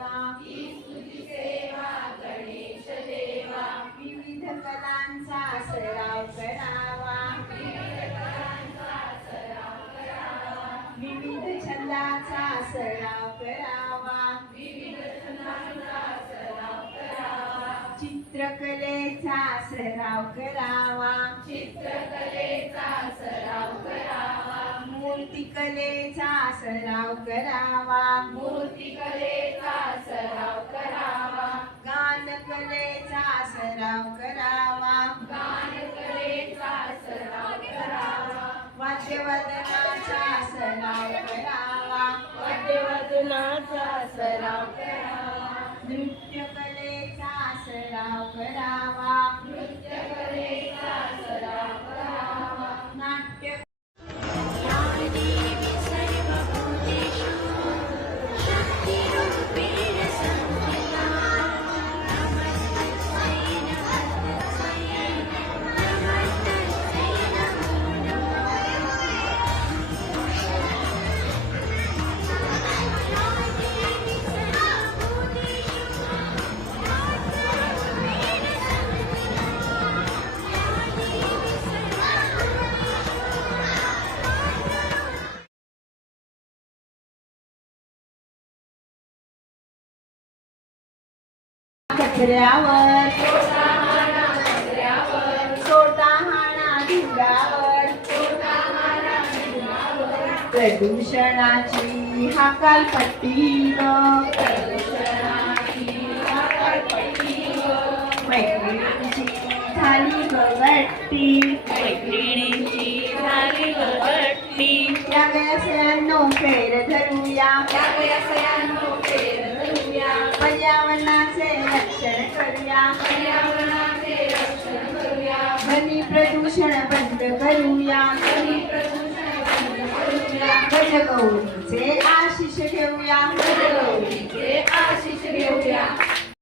देवा सेवा गणेश देवा विविध कलांचा सराव करावा. विविध छंदाचा सराव करावा. चित्रकलेचा सराव करावा. चित्रकलेचा सराव करावा मूर्तिकलेचा सराव करावा. मूर्ती सराव करावा. गानकलेचा सराव करावा. वाद्यवादनाचा सराव करावा. वाद्यवादनाचा सराव करावा. नृत्यकलेचा हाणा धुरावर प्रदूषणाची हाकालपट्टी ग मैत्रिणीची झाली मैत्रिणींची झाली गगट्टी या गयासयांनो फेर धरूया. फेर कमी प्रदूषण बंद करूया. कमी प्रदूषण बंद करूया. गजगौरीचे